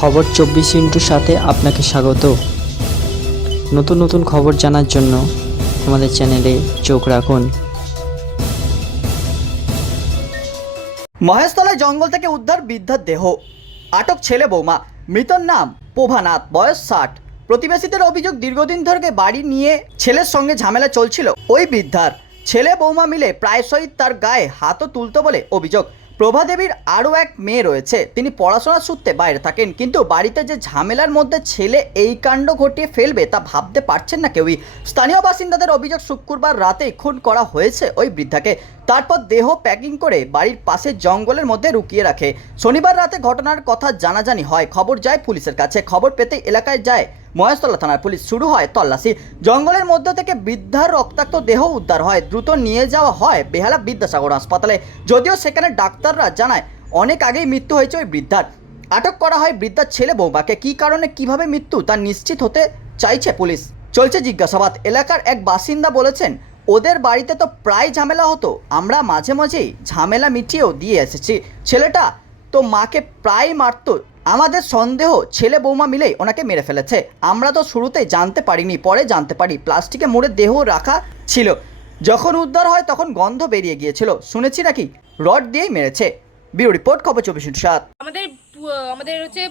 খবর 24 ইন্টুর সাথে আপনাকে স্বাগত। নতুন নতুন খবর জানার জন্য আমাদের চ্যানেলে চোখ রাখুন। মহেশতলায় জঙ্গল থেকে উদ্ধার বৃদ্ধার দেহ, আটক ছেলে বৌমা। মৃতর নাম প্রভানাথ, বয়স 60। প্রতিবেশীদের অভিযোগ, দীর্ঘদিন ধরে বাড়ি নিয়ে ছেলের সঙ্গে ঝামেলা চলছিল ওই বৃদ্ধার। ছেলে বৌমা মিলে প্রায়শই তার গায়ে হাতও তুলতো বলে অভিযোগ। প্রভাদেবীর আরও এক মেয়ে রয়েছে, তিনি পড়াশোনার সূত্রে বাইরে থাকেন, কিন্তু বাড়িতে যে ঝামেলার মধ্যে ছেলে এই কাণ্ড ঘটিয়ে ফেলবে তা ভাবতে পারছেন না কেউই। স্থানীয় বাসিন্দাদের অভিযোগ, শুক্রবার রাতেই খুন করা হয়েছে ওই বৃদ্ধাকে, তারপর দেহ প্যাকিং করে বাড়ির পাশে জঙ্গলের মধ্যে লুকিয়ে রাখে। শনিবার রাতে ঘটনার কথা জানাজানি হয়, খবর যায় পুলিশের কাছে। খবর পেতে এলাকায় যায় মহেশতলা থানার পুলিশ, শুরু হয় তল্লাশি। জঙ্গলের মধ্য থেকে বৃদ্ধার রক্তাক্ত দেহ উদ্ধার হয়, দ্রুত নিয়ে যাওয়া হয় বেহালা বিদ্যাসাগর হাসপাতালে। যদিও সেখানে ডাক্তাররা জানায় অনেক আগেই মৃত্যু হয়েছে ওই বৃদ্ধার। আটক করা হয় বৃদ্ধার ছেলে বৌমাকে। কী কারণে কিভাবে মৃত্যু তা নিশ্চিত হতে চাইছে পুলিশ। চলছে জিজ্ঞাসাবাদ। এলাকার এক বাসিন্দা বলেছেন, ওদের বাড়িতে তো প্রায় ঝামেলা হতো, আমরা মাঝে মাঝেই ঝামেলা মিটিয়েও দিয়ে এসেছি। ছেলেটা তো মাকে প্রায় মারতো। আমাদের সন্দেহ ছেলে বৌমা মিলেই ওনাকে মেরে ফেলেছে। আমরা তো শুরুতে জানতে পারিনি, পরে জানতে পারি প্লাস্টিকে মুড়ে দেহ রাখা ছিল। যখন উদ্ধার হয় তখন গন্ধ বেরিয়ে গিয়েছিল, শুনেছি নাকি রড দিয়েই মেরেছে। ব্যুরো রিপোর্ট, খবর 24/7। আমাদের হচ্ছে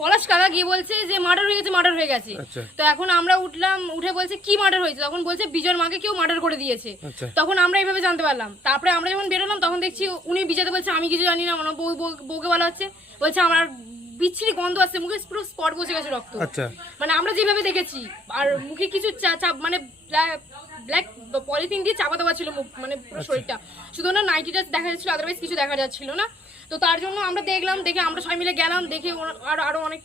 পলাশ কাকা গিয়ে বলছে যে মার্ডার হয়ে গেছে। তো এখন আমরা উঠে বলছে কি মার্ডার হয়েছে, তখন বলছে বিজয়ের মাকে কেউ মার্ডার করে দিয়েছে। তখন আমরা এইভাবে জানতে পারলাম। তারপরে আমরা যখন বেরোলাম তখন দেখছি উনি বিজয়তে বলছে আমি কিছু জানি না, আমার বউকে বলা হচ্ছে, বলছে আমার বিচ্ছিরি গন্ধ আসছে, মুখে পুরো স্পট বসে গেছে রক্ত। মানে আমরা যেভাবে দেখেছি, আর মুখে কিছু মানে ব্ল্যাক পলিথিন দিয়ে চাপা দেওয়া ছিল মুখ, মানে পুরো শরীরটা, শুধু না নাইটিটা দেখা যাচ্ছিল, আদারওয়াইজ কিছু দেখা যাচ্ছিল না। তো তার জন্য আমরা দেখলাম, দেখে আমরা সবাই মিলে গেলাম, দেখে আরো অনেক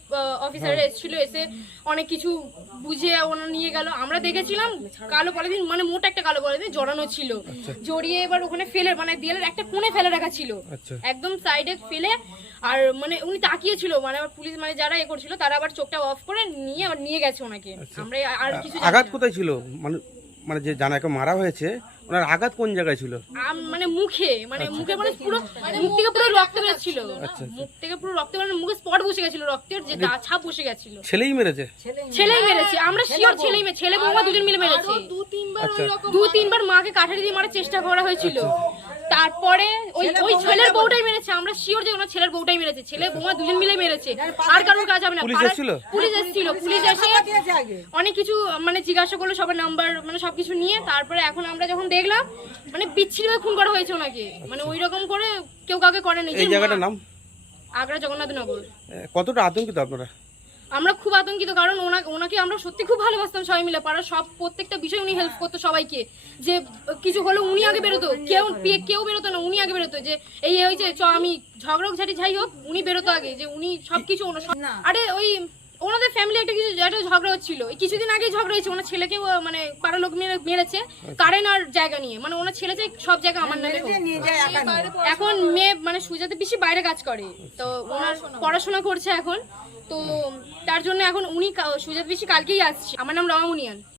অফিসাররা এসেছিল, এসে অনেক কিছু বুঝিয়ে ওনারা নিয়ে গেল। আমরা দেখেছিলাম কালো পলিথিন, মানে মোটা একটা কালো পলিথিন জড়ানো ছিল, জড়িয়ে এবার ওখানে ফেলে, মানে দেয়ালের একটা কোণে ফেলে রাখা ছিল, একদম সাইডে ফেলে। আর মানে উনি তাকিয়েছিল, মানে পুলিশ মানে যারা এ করছিল তারা আবার চোখটা অফ করে নিয়ে আবার নিয়ে গেছে ওনাকে। আমরা আর কিছু আঘাত কোথায় ছিল, মানে যে জানাকে মারা হয়েছে ওনার আঘাত কোন জায়গায় ছিল? মানে মুখে, মানে পুরো মুখ থেকে পুরো রক্ত বেরোচ্ছিল, মুখ থেকে পুরো রক্ত বেরোনো, মুখে স্পট বসে গেছিল, রক্তের যে ছাপ বসে গেছিল। ছেলেই মেরেছে? ছেলেই মেরেছে, আমরা শিওর ছেলে বৌমা দুজন মিলে মেরেছে। দু তিনবার মাকে কাঠারি দিয়ে মারার চেষ্টা করা হয়েছিল। তারপরে ওই ছেলের বউটাই মেরেছে, আমরা শিওর যে ওনার ছেলের বউটাই মেরেছে, ছেলে বৌমা দুজন মিলে মেরেছে, আর কারোর কাজ হবে না। পুলিশ এসেছিল, পুলিশ এসে অনেক কিছু মানে জিজ্ঞাসা করলো, সবার নাম্বার মানে সবকিছু নিয়ে। তারপরে এখন আমরা যখন দেখলাম মানে বিচ্ছিরিভাবে খুন করা হয়েছে ওনাকে, মানে ওই রকম করে কেউ কাউকে করেনি। এই জায়গাটার নাম আগ্রা জগন্নাথনগর। কতটা আতঙ্কিত আপনারা? আমরা খুব আতঙ্কিত, কারণ ওনাকে আমরা সত্যি খুব ভালোবাসতাম সবাই মিলে, পাড়ার সব প্রত্যেকটা বিষয় উনি হেল্প করতো সবাইকে। যে কিছু হলো উনি আগে বেরোতো, কেউ বেরোতো না, উনি আগে বেরোতো। যে এই হয়েছে আমি ঝগড়াঝাটি যাই হোক, উনি বেরোতো আগে, যে উনি সবকিছু। আরে ওই ওনাদের ফ্যামিলি একটা ঝগড়া হচ্ছিল, কিছুদিন আগে ঝগড়া হয়েছে, ওনার ছেলেকেও মানে পাড়ার লোক মেরেছে কারেন্ট আর জায়গা নিয়ে। মানে ওনার ছেলে চাই সব জায়গা আমার নামে। এখন মেয়ে মানে সুজাতে বেশি বাইরে কাজ করে, তো ওনার পড়াশোনা করছে এখন, তো তার জন্য এখন উনি সুজাত বেশি কালকেই আসছে। আমার নাম রমা মুনিয়ান।